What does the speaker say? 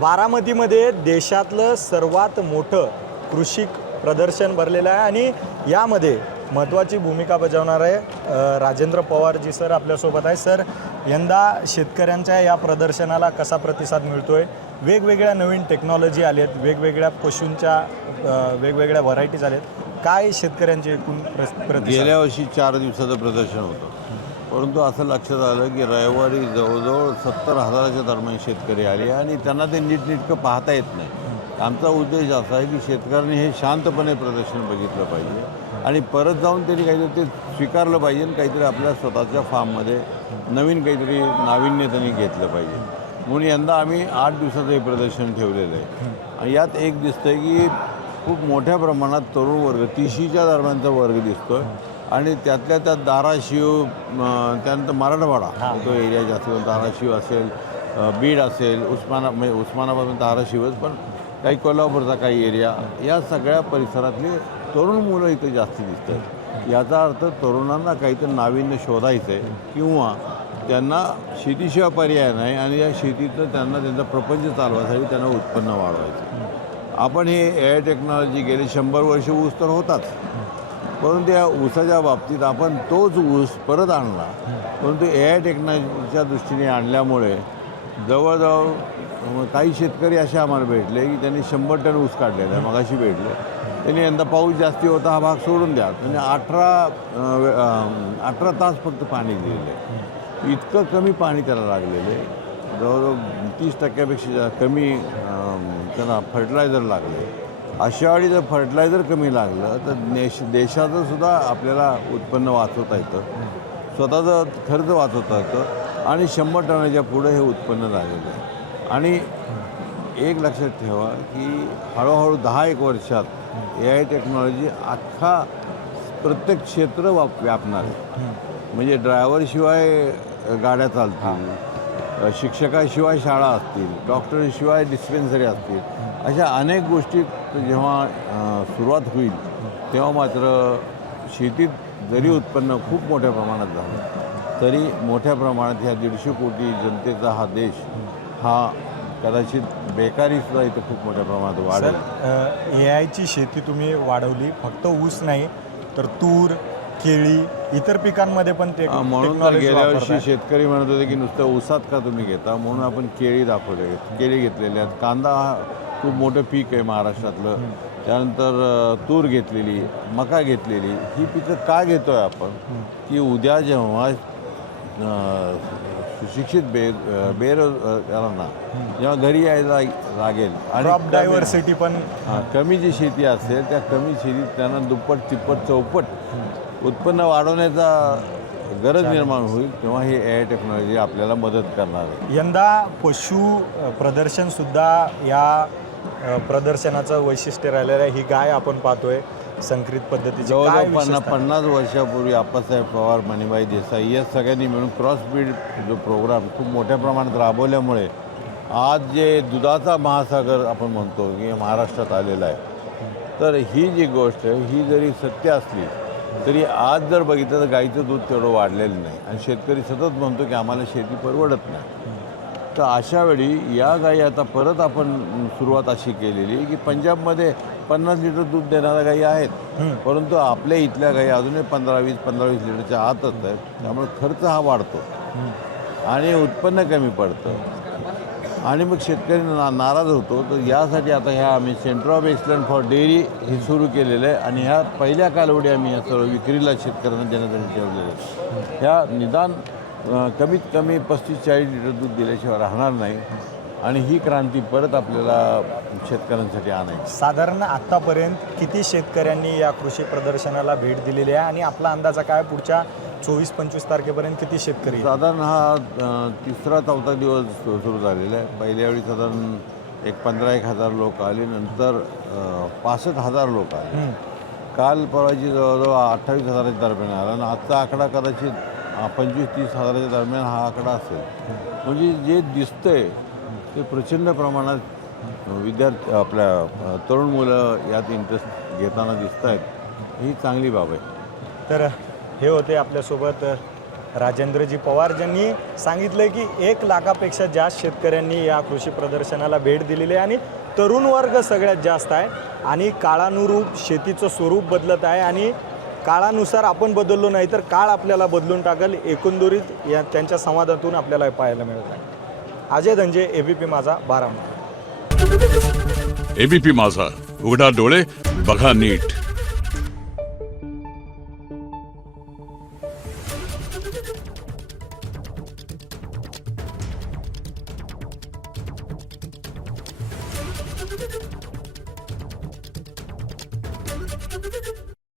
बारामतीमध्ये देशातलं सर्वात मोठं कृषी प्रदर्शन भरलेलं आहे आणि यामध्ये महत्त्वाची भूमिका बजावणार आहे राजेंद्र पवारजी सर आपल्यासोबत आहे. सर, यंदा शेतकऱ्यांच्या या प्रदर्शनाला कसा प्रतिसाद मिळतोय? वेगवेगळ्या नवीन टेक्नॉलॉजी आलेत, वेगवेगळ्या पशूंच्या वेगवेगळ्या व्हरायटीज आलेत. काय शेतकऱ्यांचे एकूण प्रतिसाद? गेल्या वर्षी 4 दिवसाचं प्रदर्शन होतं, परंतु असं लक्षात आलं की रविवारी जवळजवळ 70,000च्या दरम्यान शेतकरी आले आणि त्यांना ते नीटनेटकं पाहता येत नाही. आमचा उद्देश असा आहे की शेतकऱ्यांनी हे शांतपणे प्रदर्शन बघितलं पाहिजे आणि परत जाऊन त्यांनी काहीतरी ते स्वीकारलं पाहिजे आणि काहीतरी आपल्या स्वतःच्या फार्ममध्ये नवीन काहीतरी नाविन्य त्यांनी घेतलं पाहिजे. म्हणून यंदा आम्ही 8 दिवसाचं हे प्रदर्शन ठेवलेलं आहे आणि यात एक दिसतं आहे की खूप मोठ्या प्रमाणात तरुण वर्ग 30च्या दरम्यानचा वर्ग दिसतो आहे आणि त्यातल्या त्यात धाराशिव, त्यानंतर मराठवाडा तो एरिया जास्त धाराशिव असेल, बीड असेल, उस्मानाबाद धाराशिवच, पण काही कोल्हापूरचा काही एरिया, या सगळ्या परिसरातली तरुण मुलं इथे जास्त दिसतात. याचा अर्थ तरुणांना काहीतरी नाविन्य शोधायचं आहे किंवा त्यांना शेतीशिवाय पर्याय नाही आणि या शेतीतनं त्यांना त्यांचा प्रपंच चालवायसाठी त्यांना उत्पन्न वाढवायचं. आपण हे AI टेक्नॉलॉजी गेले 100 वर्ष ऊस तर होताच, परंतु या ऊसाच्या बाबतीत आपण तोच ऊस परत आणला, परंतु AI टेक्नॉलॉजीच्या दृष्टीने आणल्यामुळे जवळजवळ काही शेतकरी असे आम्हाला भेटले की त्यांनी 100 टन ऊस काढलेला आहे. मगाशी भेटले त्यांनी यंदा पाऊस जास्ती होता, हा भाग सोडून द्या, त्यांनी 18 तास फक्त पाणी दिलेलं आहे. इतकं कमी पाणी त्याला लागलेलं आहे, जवळजवळ 30% कमी त्यांना फर्टिलायझर लागले. अशा वेळी जर फर्टिलायझर कमी लागलं तर देशाचं सुद्धा आपल्याला उत्पन्न वाचवता येतं, स्वतःचं खर्च वाचवता येतं आणि 100 टनाच्या पुढं हे उत्पन्न झालेलं आहे. आणि एक लक्षात ठेवा की हळूहळू 10-1 वर्षात AI टेक्नॉलॉजी अख्खा प्रत्येक क्षेत्र व्यापणार आहे. म्हणजे ड्रायव्हरशिवाय गाड्या चालतील, शिक्षकाशिवाय शाळा असतील, डॉक्टरशिवाय डिस्पेन्सरी असतील, अशा अनेक गोष्टी जेव्हा सुरुवात होईल तेव्हा मात्र शेतीत जरी उत्पन्न खूप मोठ्या प्रमाणात झालं तरी मोठ्या प्रमाणात ह्या 150 कोटी जनतेचा हा देश हा कदाचित बेकारीसुद्धा इथं खूप मोठ्या प्रमाणात वाढेल. AIची शेती तुम्ही वाढवली, फक्त ऊस नाही तर तूर, केळी, इतर पिकांमध्ये पण ते म्हणून तर गेल्या वर्षी शेतकरी म्हणत होते की नुसतं ऊसात का तुम्ही घेता, म्हणून आपण केळी दाखवले, केळी घेतलेले आहेत. कांदा हा खूप मोठं पीक आहे महाराष्ट्रातलं, त्यानंतर तूर घेतलेली, मका घेतलेली. ही पिकं का घेतो आहे आपण की उद्या जेव्हा सुशिक्षित बेरोजगारांना जेव्हा घरी यायला लागेल आणि क्रॉप डायव्हर्सिटी पण कमी जी शेती असेल त्या कमी शेतीत त्यांना दुप्पट, तिप्पट, चौपट उत्पन्न वाढवण्याचा गरज निर्माण होईल, तेव्हा ही AI टेक्नॉलॉजी आपल्याला मदत करणार आहे. यंदा पशु प्रदर्शनसुद्धा या प्रदर्शनाचं वैशिष्ट्य राहिलेलं आहे. ही गाय आपण पाहतोय संकरित पद्धतीची. जवळजवळ 50 वर्षापूर्वी आप्पासाहेब पवार, मणिबाई देसाई या सगळ्यांनी मिळून क्रॉस ब्रीड जो प्रोग्राम खूप मोठ्या प्रमाणात राबवल्यामुळे आज जे दुधाचा महासागर आपण म्हणतो की महाराष्ट्रात आलेला आहे. तर ही जी गोष्ट आहे ही जरी सत्य असली तरी आज जर बघितलं तर गाईचं दूध तेवढं वाढलेलं नाही आणि शेतकरी सतत म्हणतो की आम्हाला शेती परवडत नाही. तर अशा वेळी या गायी आता परत आपण सुरुवात अशी केलेली की पंजाबमध्ये 50 लिटर दूध देणाऱ्या गायी आहेत, परंतु आपल्या इथल्या गायी अजूनही 15-20 लिटरच्या आतच आहेत. त्यामुळे खर्च हा वाढतो आणि उत्पन्न कमी पडतं आणि मग शेतकरी नाराज होतो. तर यासाठी आता ह्या आम्ही centre of excellence for dairy हे सुरू केलेलं आहे आणि ह्या पहिल्या कालावधी आम्ही ह्या सर्व विक्रीला शेतकऱ्यांना देण्यासाठी ठेवलेलं आहे. ह्या निदान कमीत कमी 35-40 लिटर दूध दिल्याशिवाय राहणार नाही आणि ही क्रांती परत आपल्याला शेतकऱ्यांसाठी आणायची. साधारण आत्तापर्यंत किती शेतकऱ्यांनी या कृषी प्रदर्शनाला भेट दिलेली आहे आणि आपला अंदाजा काय पुढच्या 24-25 तारखेपर्यंत किती शेतकरी? साधारण हा 3रा-4था दिवस सुरू झालेला आहे. पहिल्या वेळी साधारण 15-1 हजार लोक आले, नंतर 65,000 लोक आले. काल परवाची जवळजवळ 28,000च्या दरम्यान आला आणि आजचा आकडा कदाचित 25-30 हजाराच्या दरम्यान हा आकडा असेल. म्हणजे जे दिसतंय ते प्रचंड प्रमाणात विद्यार्थी आपल्या तरुण मुलं यात इंटरेस्ट घेताना दिसत आहेत. ही चांगली बाब आहे. तर हे होते आपल्यासोबत राजेंद्रजी पवार, ज्यांनी सांगितलं की 1 लाखापेक्षा जास्त शेतकऱ्यांनी या कृषी प्रदर्शनाला भेट दिलेली आहे आणि तरुण वर्ग सगळ्यात जास्त आहे आणि काळानुरूप शेतीचं स्वरूप बदलत आहे आणि काळानुसार आपण बदललो नाही तर काळ आपल्याला बदलून टाकेल, एकंदरीत या त्यांच्या संवादातून आपल्याला पाहायला मिळत आहे. अजय धंजे, एबीपी माझा, बारामती. एबीपी माझा, उघडा डोळे बघा नीट.